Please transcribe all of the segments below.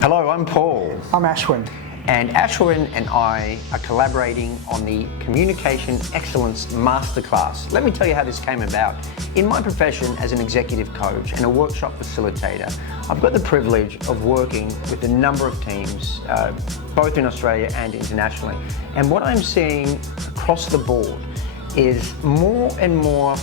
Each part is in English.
Hello, I'm Paul. I'm Ashwin. And Ashwin and I are collaborating on the Communication Excellence Masterclass. Let me tell you how this came about. In my profession as an executive coach and a workshop facilitator, I've got the privilege of working with a number of teams, both in Australia and internationally. And what I'm seeing across the board is more and more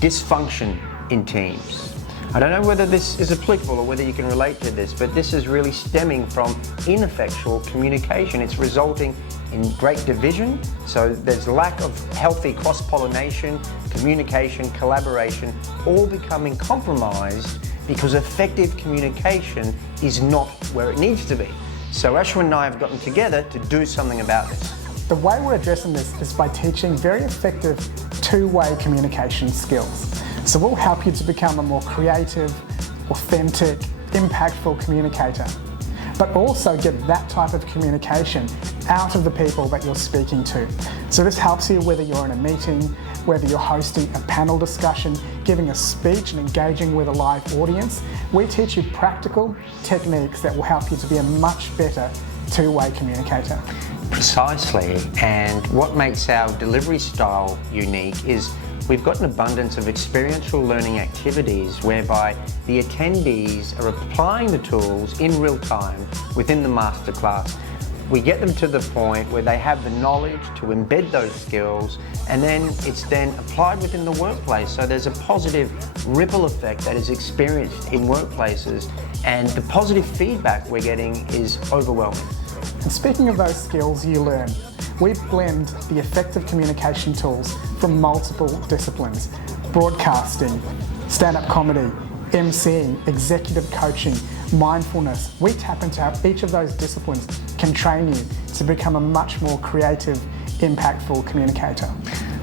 dysfunction in teams. I don't know whether this is applicable or whether you can relate to this, but this is really stemming from ineffectual communication. It's resulting in great division, so there's lack of healthy cross-pollination, communication, collaboration, all becoming compromised because effective communication is not where it needs to be. So Ashwin and I have gotten together to do something about this. The way we're addressing this is by teaching very effective two-way communication skills. So we'll help you to become a more creative, authentic, impactful communicator, but also get that type of communication out of the people that you're speaking to. So this helps you whether you're in a meeting, whether you're hosting a panel discussion, giving a speech and engaging with a live audience. We teach you practical techniques that will help you to be a much better two-way communicator. Precisely, and what makes our delivery style unique is we've got an abundance of experiential learning activities whereby the attendees are applying the tools in real time within the masterclass. We get them to the point where they have the knowledge to embed those skills, and then it's then applied within the workplace. So there's a positive ripple effect that is experienced in workplaces, and the positive feedback we're getting is overwhelming. And speaking of those skills you learn, we blend the effective communication tools from multiple disciplines: broadcasting, stand-up comedy, MCing, executive coaching, mindfulness. We tap into how each of those disciplines can train you to become a much more creative, impactful communicator.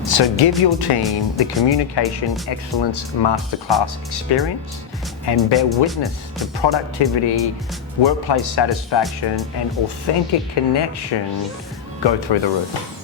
So give your team the Communication Excellence Masterclass experience and bear witness to productivity, workplace satisfaction, and authentic connection go through the roof.